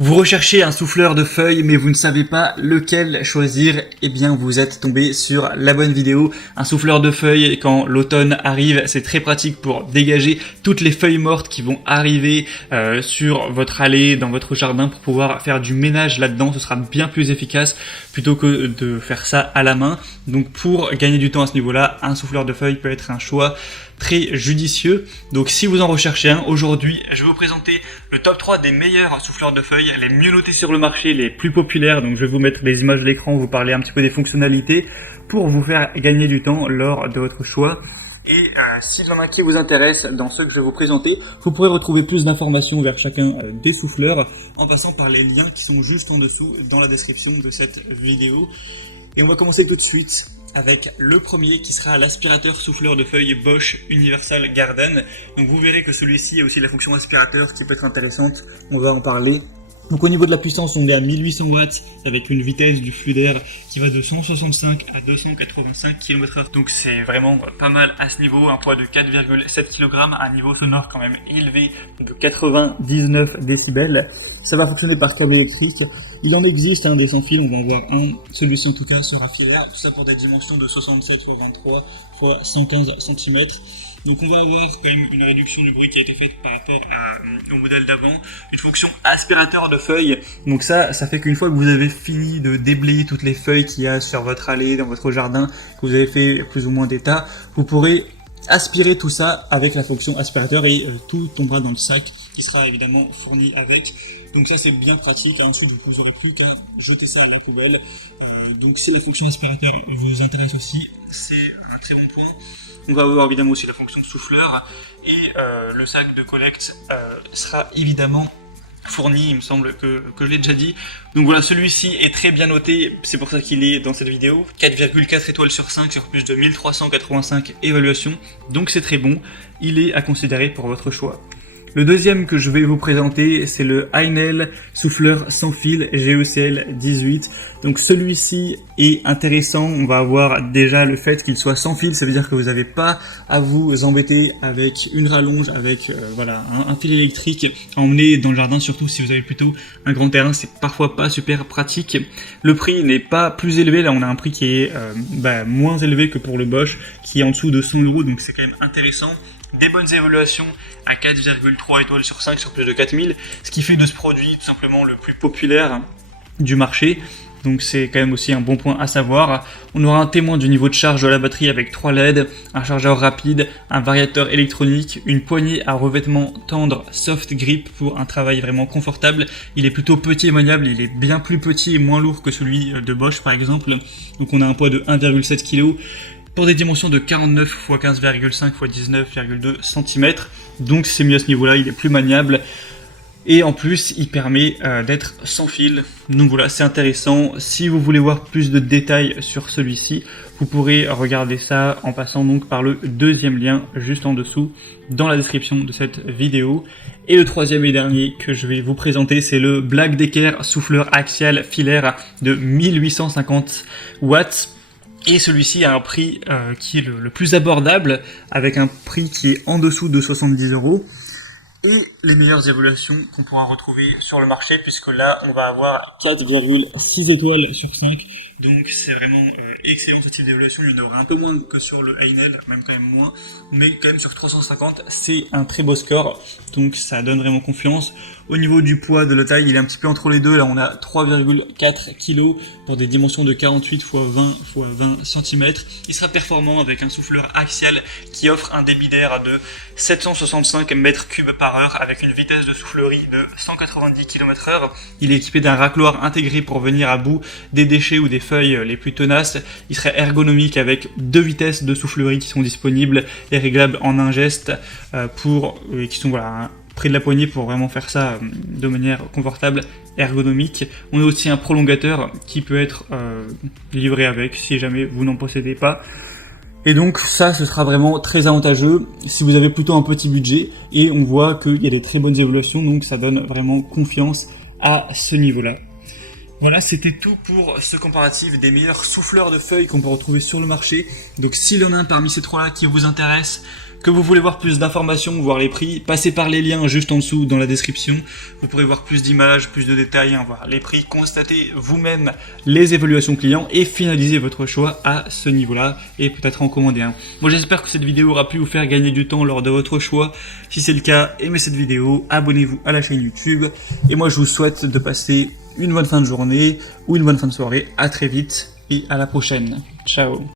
Vous recherchez un souffleur de feuilles mais vous ne savez pas lequel choisir, eh bien vous êtes tombé sur la bonne vidéo. Un souffleur de feuilles, quand l'automne arrive, c'est très pratique pour dégager toutes les feuilles mortes qui vont arriver sur votre allée, dans votre jardin, pour pouvoir faire du ménage là-dedans. Ce sera bien plus efficace plutôt que de faire ça à la main. Donc pour gagner du temps à ce niveau-là, un souffleur de feuilles peut être un choix très judicieux. Donc si vous en recherchez un, aujourd'hui je vais vous présenter le top 3 des meilleurs souffleurs de feuilles, les mieux notés sur le marché, les plus populaires. Donc je vais vous mettre des images à l'écran, vous parler un petit peu des fonctionnalités pour vous faire gagner du temps lors de votre choix. Et s'il y en a qui vous intéresse dans ceux que je vais vous présenter, vous pourrez retrouver plus d'informations vers chacun des souffleurs en passant par les liens qui sont juste en dessous dans la description de cette vidéo. Et on va commencer tout de suite avec le premier qui sera l'aspirateur souffleur de feuilles Bosch Universal Garden. Donc vous verrez que celui-ci a aussi la fonction aspirateur qui peut être intéressante, on va en parler. Donc au niveau de la puissance, on est à 1800 watts avec une vitesse du flux d'air qui va de 165 à 285 km/h. Donc c'est vraiment pas mal à ce niveau, un poids de 4,7 kg, un niveau sonore quand même élevé de 99 décibels. Ça va fonctionner par câble électrique. Il en existe des sans fil, on va en voir un. Celui-ci en tout cas sera filaire, tout ça pour des dimensions de 67 x 23 x 115 cm. Donc on va avoir quand même une réduction du bruit qui a été faite par rapport au modèle d'avant. Une fonction aspirateur de feuilles. Donc ça fait qu'une fois que vous avez fini de déblayer toutes les feuilles qu'il y a sur votre allée, dans votre jardin, que vous avez fait plus ou moins d'état, vous pourrez aspirer tout ça avec la fonction aspirateur et tout tombera dans le sac qui sera évidemment fourni avec. Donc ça c'est bien pratique, ensuite vous n'aurez plus qu'à jeter ça à la poubelle. Donc si la fonction aspirateur vous intéresse aussi, c'est un très bon point. On va avoir évidemment aussi la fonction souffleur et le sac de collecte sera évidemment fourni, il me semble que je l'ai déjà dit. Donc voilà, celui-ci est très bien noté, c'est pour ça qu'il est dans cette vidéo. 4,4 étoiles sur 5 sur plus de 1385 évaluations, donc c'est très bon, il est à considérer pour votre choix. Le deuxième que je vais vous présenter, c'est le Heinel souffleur sans fil GECL 18. Donc celui-ci est intéressant, on va avoir déjà le fait qu'il soit sans fil, ça veut dire que vous n'avez pas à vous embêter avec une rallonge, avec un fil électrique à emmener dans le jardin, surtout si vous avez plutôt un grand terrain, c'est parfois pas super pratique. Le prix n'est pas plus élevé, là on a un prix qui est moins élevé que pour le Bosch, qui est en dessous de 100 €, donc c'est quand même intéressant. Des bonnes évaluations à 4,3 étoiles sur 5 sur plus de 4000, ce qui fait de ce produit tout simplement le plus populaire du marché. Donc c'est quand même aussi un bon point à savoir. On aura un témoin du niveau de charge de la batterie avec 3 LED, un chargeur rapide, un variateur électronique, une poignée à revêtement tendre soft grip pour un travail vraiment confortable. Il est plutôt petit et maniable, il est bien plus petit et moins lourd que celui de Bosch par exemple. Donc on a un poids de 1,7 kg. Pour des dimensions de 49 x 15,5 x 19,2 cm. Donc c'est mieux à ce niveau-là, il est plus maniable. Et en plus, il permet d'être sans fil. Donc voilà, c'est intéressant. Si vous voulez voir plus de détails sur celui-ci, vous pourrez regarder ça en passant donc par le deuxième lien juste en dessous dans la description de cette vidéo. Et le troisième et dernier que je vais vous présenter, c'est le Black Decker souffleur axial filaire de 1850 watts. Et celui-ci a un prix qui est le plus abordable, avec un prix qui est en dessous de 70 €. Et les meilleures évaluations qu'on pourra retrouver sur le marché, puisque là on va avoir 4,6 étoiles sur 5. Donc c'est vraiment excellent ce type d'évaluation. Il y en aura un peu moins que sur le Heinel, même quand même moins, mais quand même sur 350 c'est un très beau score, donc ça donne vraiment confiance. Au niveau du poids, de la taille, il est un petit peu entre les deux. Là on a 3,4 kg pour des dimensions de 48 x 20 x 20 cm. Il sera performant avec un souffleur axial qui offre un débit d'air de 765 m3 par heure avec une vitesse de soufflerie de 190 km/h. Il est équipé d'un racloir intégré pour venir à bout des déchets ou des feuilles les plus tenaces. Il serait ergonomique avec 2 vitesses de soufflerie qui sont disponibles et réglables en un geste qui sont près de la poignée pour vraiment faire ça de manière confortable, ergonomique. On a aussi un prolongateur qui peut être livré avec si jamais vous n'en possédez pas. Et donc ça, ce sera vraiment très avantageux si vous avez plutôt un petit budget, et on voit qu'il y a des très bonnes évaluations, donc ça donne vraiment confiance à ce niveau-là. Voilà, c'était tout pour ce comparatif des meilleurs souffleurs de feuilles qu'on peut retrouver sur le marché. Donc s'il y en a un parmi ces trois-là qui vous intéresse, que vous voulez voir plus d'informations, voir les prix, passez par les liens juste en dessous dans la description. Vous pourrez voir plus d'images, plus de détails, voir les prix, constater vous-même les évaluations clients et finaliser votre choix à ce niveau-là et peut-être en commander un. Moi j'espère que cette vidéo aura pu vous faire gagner du temps lors de votre choix. Si c'est le cas, aimez cette vidéo, abonnez-vous à la chaîne YouTube et moi je vous souhaite de passer une bonne fin de journée ou une bonne fin de soirée. À très vite et à la prochaine. Ciao.